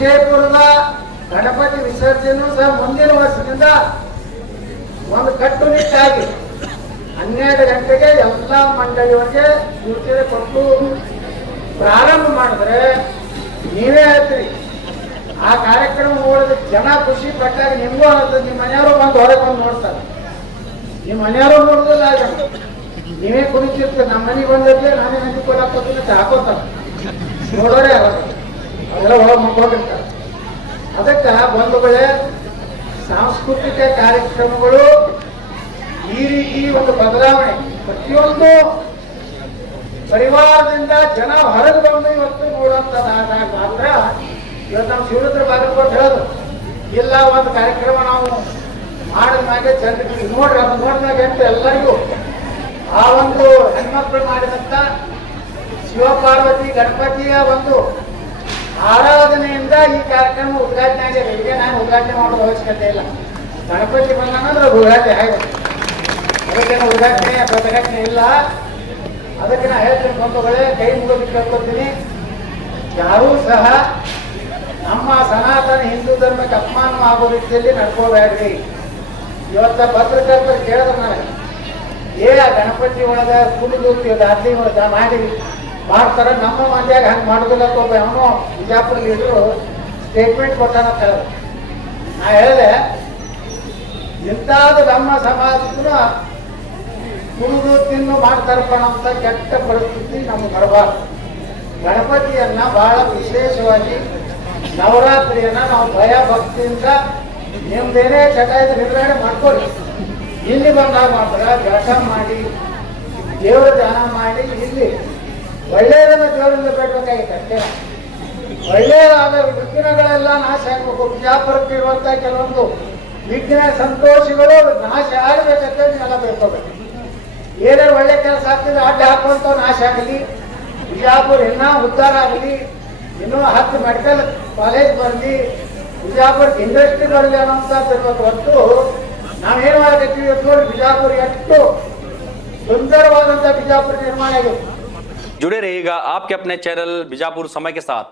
ವಿಜಯಪುರದ ಗಣಪತಿ ವಿಸರ್ಜನೆ ಸಹ ಮುಂದಿನ ವರ್ಷದಿಂದ ಒಂದು ಕಟ್ಟುನಿಟ್ಟಾಗಿ 12 ಗಂಟೆಗೆ ಎಲ್ಲ ಮಂಡಳಿಯವರಿಗೆ ಸೂಚನೆ ಕೊಟ್ಟು ಪ್ರಾರಂಭ ಮಾಡಿದ್ರೆ ನೀವೇ ಹೇಳ್ತೀರಿ ಆ ಕಾರ್ಯಕ್ರಮ ನೋಡಿದ ಜನ ಖುಷಿ ಪಟ್ಟಾಗ ನಿಮಗೂ ಅನ್ನೋದು ನಿಮ್ಮ ಮನೆಯವರು ಬಂದು ಹೊರಗೆ ಬಂದು ನೋಡ್ತಾರೆ. ನಿಮ್ಮ ಮನೆಯವರು ನೋಡಿದ್ರೆ ನೀವೇ ಕುಣಿತಿರ್ತೀರಿ. ನಮ್ಮ ಮನೆಗೆ ಬಂದಿರ್ಲಿ ನಾನೇ ನಂದಿ ಕೊಡಾಕೋತೀನಿ ಹಾಕೋತಾರೆ ನೋಡೋರೆ ಅವರೆಲ್ಲ ಒಳಗೆ ಮುಗ್ಕೊಂಡಿರ್ತಾರೆ. ಅದಕ್ಕೆ ಬಂಧುಗಳೇ, ಸಾಂಸ್ಕೃತಿಕ ಕಾರ್ಯಕ್ರಮಗಳು ಈ ರೀತಿ ಒಂದು ಬದಲಾವಣೆ ಪ್ರತಿಯೊಂದು ಪರಿವಾರದಿಂದ ಜನ ಹೊರಗೆ ಬಂದು ಇವತ್ತು ನೋಡುವಂಥದ್ದಾದಾಗ ಮಾತ್ರ ಇವತ್ತು ನಮ್ಮ ಶಿವರುದ್ರ ಬಾಗಲಕೋಟೆ ಹೇಳೋದು ಇಲ್ಲ ಒಂದು ಕಾರ್ಯಕ್ರಮ ನಾವು ಮಾಡಿದ್ಮಾಗೆ ಜನರಿಗೆ ನೋಡ್ರಿ ಅದು ನೋಡಿದಾಗ ಅಂತ ಎಲ್ಲರಿಗೂ ಆ ಒಂದು ಹೆಣ್ಮಕ್ಳು ಮಾಡಿದಂತ ಶಿವಪಾರ್ವತಿ ಗಣಪತಿಯ ಒಂದು ಆರಾಧನೆಯಿಂದ ಈ ಕಾರ್ಯಕ್ರಮ ಉದ್ಘಾಟನೆ ಆಗಿದೆ. ಈಗ ನಾನು ಉದ್ಘಾಟನೆ ಮಾಡೋದು ಅವಶ್ಯಕತೆ ಇಲ್ಲ. ಗಣಪತಿ ಬಂದಂದ್ರೆ ಉದ್ಘಾಟನೆ ಆಗುತ್ತೆ. ಅದಕ್ಕೇನು ಉದ್ಘಾಟನೆ ಪ್ರತಿಘಟನೆ ಇಲ್ಲ. ಅದಕ್ಕೆ ನಾ ಹೇಳ್ತೀನಿ ಬಂಧುಗಳೇ, ಕೈ ಮುಗಿದು ಕೇಳ್ಕೊತೀನಿ, ಯಾರೂ ಸಹ ನಮ್ಮ ಸನಾತನ ಹಿಂದೂ ಧರ್ಮಕ್ಕೆ ಅಪಮಾನ ಆಗೋ ರೀತಿಯಲ್ಲಿ ನಡ್ಕೋಬೇಡ್ರಿ. ಇವತ್ತ ಪತ್ರಕರ್ತರು ಕೇಳಿದ್ರೆ ನನಗೆ ಗಣಪತಿ ಒಳಗ ಕುಡಿದು ದಾದ್ಲಿ ಮಾಡಿ ಮಾಡ್ತಾರೆ, ನಮ್ಮ ಮಂದ್ಯಾಗ ಹಂಗೆ ಮಾಡುದಿಲ್ಲ. ಒಬ್ಬ ಅವನು ಬಿಜಾಪುರ ಲೀಡರು ಸ್ಟೇಟ್ಮೆಂಟ್ ಕೊಟ್ಟಾನಂತ ಹೇಳಿದ್ರು. ನಾ ಹೇಳಿದೆ, ಇಂಥದ್ದು ನಮ್ಮ ಸಮಾಜಕ್ಕೂ ಕುಡಿದು ತಿನ್ನು ಮಾಡ್ತಾರಪ್ಪ ಅಂತ ಕೆಟ್ಟ ಪರಿಸ್ಥಿತಿ ನಮ್ಗೆ ಬರಬಾರ್ದು. ಗಣಪತಿಯನ್ನ ಬಹಳ ವಿಶೇಷವಾಗಿ ನವರಾತ್ರಿಯನ್ನ ನಾವು ಭಯ ಭಕ್ತಿಯಿಂದ ನಿಮ್ದೇನೇ ಚಟ ಇದ್ರೆ ನಿರ್ವಹಣೆ ಮಾಡ್ಕೊಳ್ಳಿ. ಇಲ್ಲಿ ಬಂದಾಗ ಮಾತ್ರ ಜಳಕ ಮಾಡಿ ದೇವರ ಧ್ಯಾನ ಮಾಡಿ ಇಲ್ಲಿ ಒಳ್ಳೆಯದನ್ನ ದೇವರಿಂದ ಬೇಡಬೇಕಾಗಿತ್ತು ಅಷ್ಟೇ. ಒಳ್ಳೆಯದಾದ ವಿಘ್ನಗಳೆಲ್ಲ ನಾಶ ಆಗಬೇಕು. ಬಿಜಾಪುರಕ್ಕೆ ಇರುವಂತ ಕೆಲವೊಂದು ವಿಘ್ನ ಸಂತೋಷಗಳು ನಾಶ ಆಗಬೇಕಂತ ನೀವೆಲ್ಲ ಬೇಡ್ಕೋಬೇಕು. ಏನೇ ಒಳ್ಳೆ ಕೆಲಸ ಆಗ್ತಿದ್ರೆ ಅಡ್ಡ ಹಾಕುವಂತ ನಾಶ ಆಗಲಿ, ಬಿಜಾಪುರ ಇನ್ನೂ ಉದ್ಧಾರ ಆಗಲಿ, ಇನ್ನೂ 10 ಮೆಡಿಕಲ್ ಕಾಲೇಜ್ ಬರಲಿ, ಬಿಜಾಪುರ ಇಂಡಸ್ಟ್ರಿ ಬರಲಿ ಅನ್ನೋಂಥದ್ದು ಇರ್ಬೇಕು. ಹೊತ್ತು ನಾವೇನು ಮಾಡಕತ್ತೀವಿ ನೋಡಿ, ಬಿಜಾಪುರ ಎಷ್ಟು ಸುಂದರವಾದಂಥ ಬಿಜಾಪುರ ನಿರ್ಮಾಣ ಆಗಿದೆ. जुड़े रहिएगा आपके अपने चैनल बीजापुर समय के साथ।